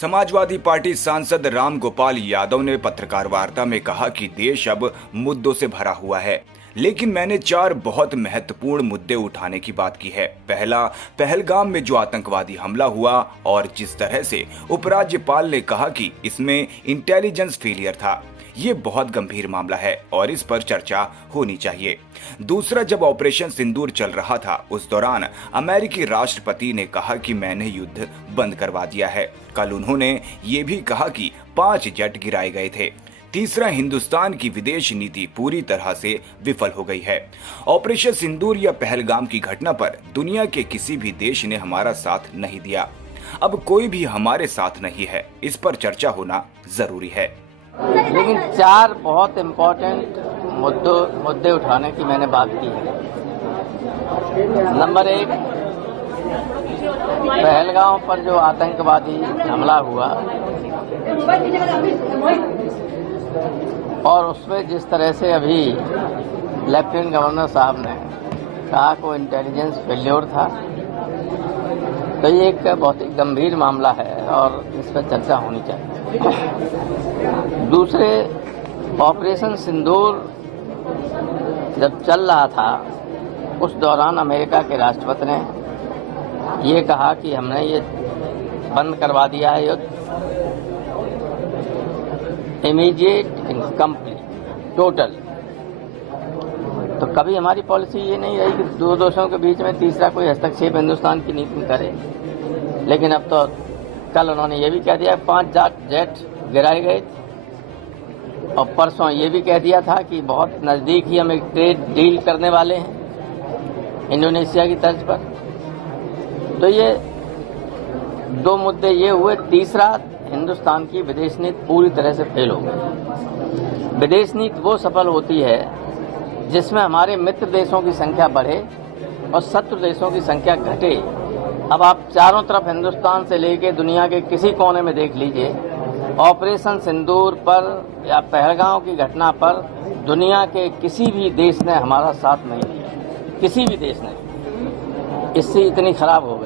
Samajwadi party सांसद राम गोपाल यादव ने पत्रकार वार्ता में कहा कि देश अब मुद्दों से भरा हुआ है, लेकिन मैंने 4 बहुत महत्वपूर्ण मुद्दे उठाने की बात की है। पहला, पहलगाम में जो आतंकवादी हमला हुआ और जिस तरह से उपराज्यपाल ने कहा कि इसमें इंटेलिजेंस फेलियर था, ये बहुत गंभीर मामला है और इस पर चर्चा होनी चाहिए। दूसरा, जब ऑपरेशन सिंदूर चल रहा था उस दौरान अमेरिकी राष्ट्रपति ने कहा कि मैंने युद्ध बंद करवा दिया है। कल उन्होंने ये भी कहा कि 5 जेट गिराए गए थे। तीसरा, हिंदुस्तान की विदेश नीति पूरी तरह से विफल हो गई है। ऑपरेशन सिंदूर या पहलगाम की घटना पर दुनिया के किसी भी देश ने हमारा साथ नहीं दिया। अब कोई भी हमारे साथ नहीं है, इस पर चर्चा होना जरूरी है। लेकिन 4 बहुत इम्पोर्टेंट मुद्दे उठाने की मैंने बात की है। नंबर 1, पहलगांव पर जो आतंकवादी हमला हुआ और उसमें जिस तरह से अभी लेफ्टिनेंट गवर्नर साहब ने कहा को इंटेलिजेंस फेल्योर था, तो ये एक बहुत ही गंभीर मामला है और इस पर चर्चा होनी चाहिए। दूसरे, ऑपरेशन सिंदूर जब चल रहा था उस दौरान अमेरिका के राष्ट्रपति ने ये कहा कि हमने ये बंद करवा दिया है युद्ध, इमीडिएट कंप्लीट टोटल। तो कभी हमारी पॉलिसी ये नहीं रही कि 2 देशों के बीच में तीसरा कोई हस्तक्षेप हिंदुस्तान की नीति में करे। लेकिन अब तो कल उन्होंने ये भी कह दिया 5 जेट गिराए गए थे और परसों ये भी कह दिया था कि बहुत नज़दीक ही हम एक ट्रेड डील करने वाले हैं इंडोनेशिया की तर्ज पर। तो ये 2 मुद्दे ये हुए। तीसरा, हिंदुस्तान की विदेश नीति पूरी तरह से फेल हो गई। विदेश नीति वो सफल होती है जिसमें हमारे मित्र देशों की संख्या बढ़े और शत्रु देशों की संख्या घटे। अब आप चारों तरफ हिंदुस्तान से लेकर दुनिया के किसी कोने में देख लीजिए, ऑपरेशन सिंदूर पर या पहलगांव की घटना पर दुनिया के किसी भी देश ने हमारा साथ नहीं दिया, किसी भी देश ने। इससे इतनी खराब हो